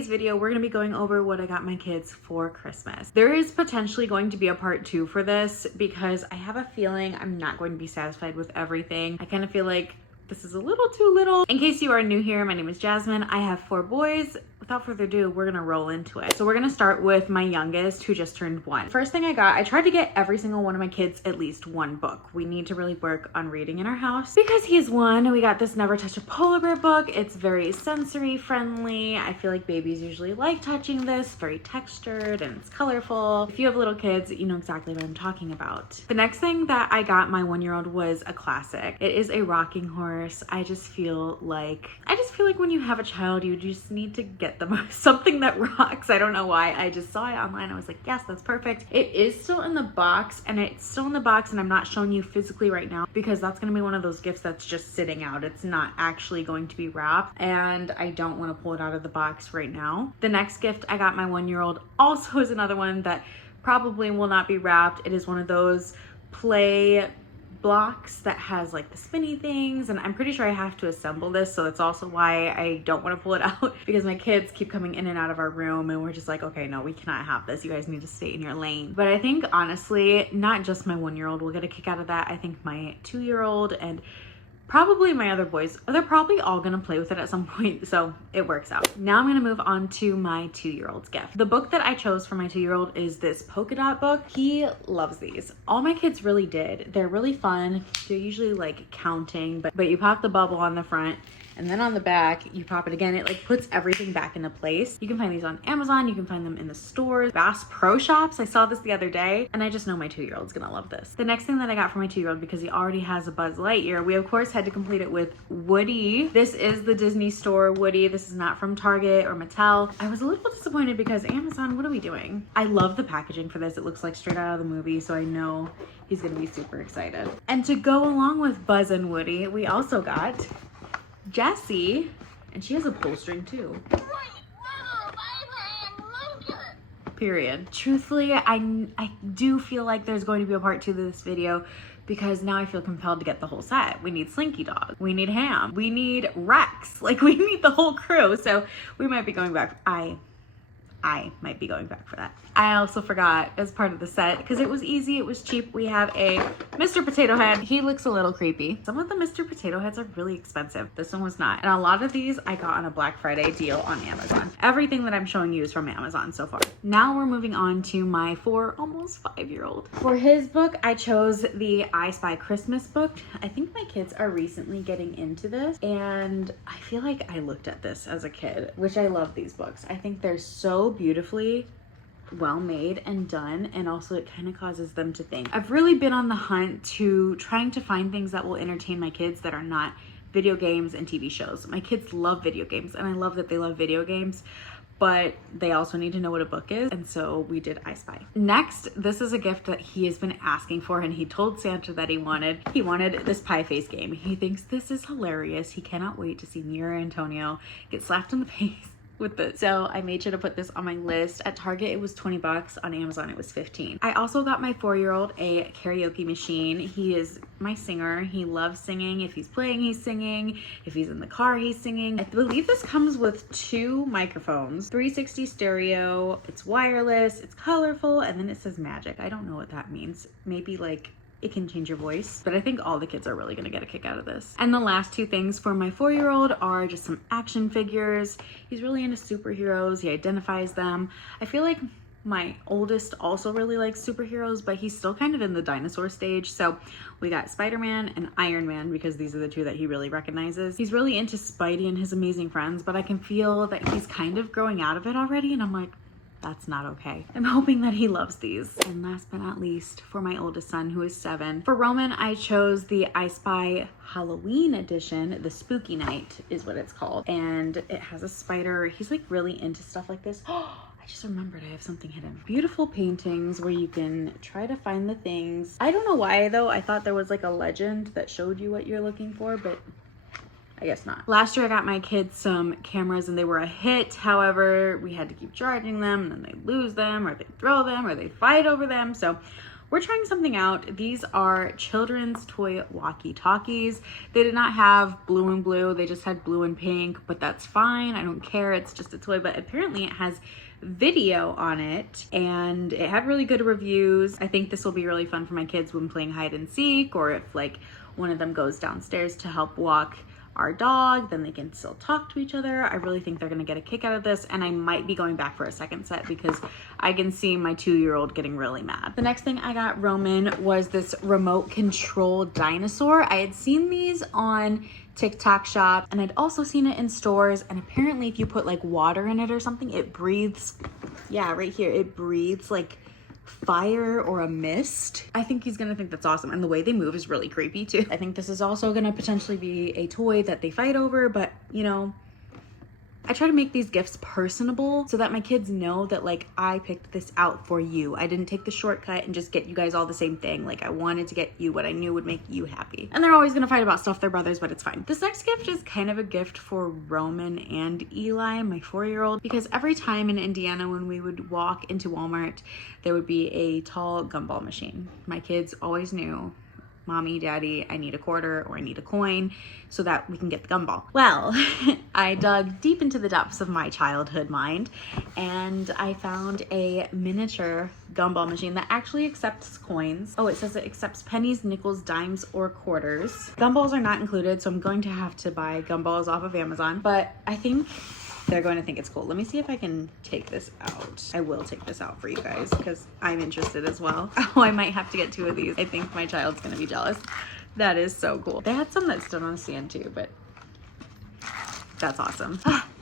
today's video, we're gonna be going over what I got my kids for Christmas. There is potentially going to be a part 2 for this because I have a feeling I'm not going to be satisfied with everything. I kind of feel like this is a little too little. In case you are new here, my name is Jasmine. I have 4 boys. Without further ado, we're gonna roll into it. So we're gonna start with my youngest, who just turned 1. First thing I tried to get every single one of my kids at least 1 book. We need to really work on reading in our house. Because he's 1, we got this Never Touch a Polar Bear book. It's very sensory friendly. I feel like babies usually like touching this. Very textured and it's colorful. If you have little kids, you know exactly what I'm talking about. The next thing that I got my 1-year-old was a classic. It is a rocking horse. I just feel like when you have a child, you just need to get them something that rocks. I don't know why. I just saw it online. I was like, yes, that's perfect. It is still in the box, and I'm not showing you physically right now because that's going to be one of those gifts that's just sitting out. It's not actually going to be wrapped, and I don't want to pull it out of the box right now. The next gift I got my 1-year-old also is another one that probably will not be wrapped. It is one of those play blocks that has like the spinny things, and I'm pretty sure I have to assemble this, so that's also why I don't want to pull it out because my kids keep coming in and out of our room and we're just like, okay, no, we cannot have this. You guys need to stay in your lane. But I think honestly, not just my 1-year-old will get a kick out of that. I think my 2-year-old and probably my other boys, they're probably all gonna play with it at some point, so it works out. Now I'm gonna move on to my 2-year-old's gift. The book that I chose for my 2-year-old is this polka dot book. He loves these. All my kids really did. They're really fun. They're usually like counting, but you pop the bubble on the front, and then on the back, you pop it again. It like puts everything back into place. You can find these on Amazon. You can find them in the stores, Bass Pro Shops. I saw this the other day, and I just know my 2-year-old's gonna love this. The next thing that I got for my 2-year-old, because he already has a Buzz Lightyear, we of course had to complete it with Woody. This is the Disney Store Woody. This is not from Target or Mattel. I was a little disappointed because Amazon, what are we doing? I love the packaging for this. It looks like straight out of the movie, so I know he's gonna be super excited. And to go along with Buzz and Woody, we also got Jessie, and she has a pull string too. Period. Truthfully, I do feel like there's going to be a part 2 to this video because now I feel compelled to get the whole set. We need Slinky Dog, we need Ham, we need Rex, like we need the whole crew. So we might be going back. I might be going back for that. I also forgot as part of the set, because it was easy, it was cheap, we have a Mr. Potato Head. He looks a little creepy. Some of the Mr. Potato Heads are really expensive. This one was not. And a lot of these I got on a Black Friday deal on Amazon. Everything that I'm showing you is from Amazon so far. Now we're moving on to my 4, almost 5-year-old. For his book, I chose the I Spy Christmas book. I think my kids are recently getting into this, and I feel like I looked at this as a kid, which I love these books. I think they're so beautifully well made and done, and also it kind of causes them to think. I've really been on the hunt to trying to find things that will entertain my kids that are not video games and TV shows. My kids love video games, and I love that they love video games, but they also need to know what a book is, and so we did I Spy. Next, this is a gift that he has been asking for, and he told Santa that he wanted this pie face game. He thinks this is hilarious. He cannot wait to see me or Antonio get slapped in the face with this. So I made sure to put this on my list. At Target it was 20 bucks, on Amazon it was 15. I also got my 4-year-old a karaoke machine. He is my singer. He loves singing. If he's playing, he's singing. If he's in the car, he's singing. I believe this comes with 2 microphones, 360 stereo, it's wireless, it's colorful, and then it says magic. I don't know what that means. Maybe like it can change your voice, but I think all the kids are really gonna get a kick out of this. And the last 2 things for my 4-year-old are just some action figures. He's really into superheroes. He identifies them. I feel like my oldest also really likes superheroes, but he's still kind of in the dinosaur stage. So we got Spider-Man and Iron Man because these are the 2 that he really recognizes. He's really into Spidey and his amazing friends, but I can feel that he's kind of growing out of it already, and I'm like, that's not okay. I'm hoping that he loves these. And last but not least, for my oldest son, who is 7, for Roman, I chose the I Spy Halloween edition. The Spooky Night is what it's called. And it has a spider. He's like really into stuff like this. Oh, I just remembered I have something hidden. Beautiful paintings where you can try to find the things. I don't know why though. I thought there was like a legend that showed you what you're looking for, but I guess not. Last year I got my kids some cameras and they were a hit. However, we had to keep charging them and then they lose them or they throw them or they fight over them. So we're trying something out. These are children's toy walkie-talkies. They did not have blue and blue, they just had blue and pink, but that's fine. I don't care, it's just a toy. But apparently it has video on it and it had really good reviews. I think this will be really fun for my kids when playing hide and seek, or if like one of them goes downstairs to help walk our dog, then they can still talk to each other. I really think they're gonna get a kick out of this, and I might be going back for a second set because I can see my 2-year-old getting really mad. The next thing I got Roman was this remote control dinosaur. I had seen these on Tik Tok shop, and I'd also seen it in stores, and apparently if you put like water in it or something, it breathes, yeah, right here, it breathes like fire or a mist. I think he's gonna think that's awesome, and the way they move is really creepy too. I think this is also gonna potentially be a toy that they fight over, but you know, I try to make these gifts personable so that my kids know that like I picked this out for you. I didn't take the shortcut and just get you guys all the same thing. Like I wanted to get you what I knew would make you happy. And they're always gonna fight about stuff, they're brothers, but it's fine. This next gift is kind of a gift for Roman and Eli, my 4-year-old, because every time in Indiana when we would walk into Walmart, there would be a tall gumball machine. My kids always knew, Mommy, Daddy, I need a quarter or I need a coin so that we can get the gumball. Well, I dug deep into the depths of my childhood mind and I found a miniature gumball machine that actually accepts coins. Oh, it says it accepts pennies, nickels, dimes, or quarters. Gumballs are not included, so I'm going to have to buy gumballs off of Amazon, but I think they're going to think it's cool. Let me see if I can take this out. I will take this out for you guys because I'm interested as well. Oh, I might have to get 2 of these. I think my child's gonna be jealous. That is so cool. They had some that stood on a stand too, but that's awesome.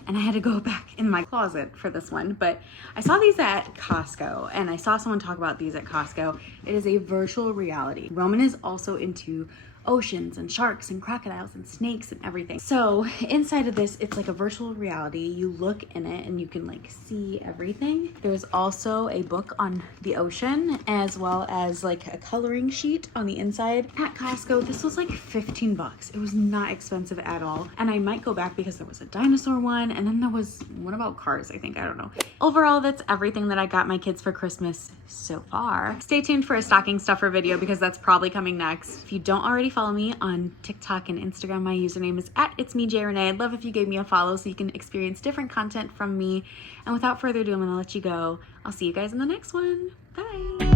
And I had to go back in my closet for this one, but I saw these at Costco and I saw someone talk about these at Costco. It is a virtual reality. Roman is also into oceans and sharks and crocodiles and snakes and everything. So inside of this, it's like a virtual reality. You look in it and you can like see everything. There's also a book on the ocean as well as like a coloring sheet on the inside. At Costco, this was like 15 bucks. It was not expensive at all. And I might go back because there was a dinosaur one and then there was one about cars, I think, I don't know. Overall, that's everything that I got my kids for Christmas so far. Stay tuned for a stocking stuffer video because that's probably coming next. If you don't already follow me on TikTok and Instagram, my username is @itsmejrenee. I'd love if you gave me a follow so you can experience different content from me. And without further ado, I'm gonna let you go. I'll see you guys in the next one. Bye.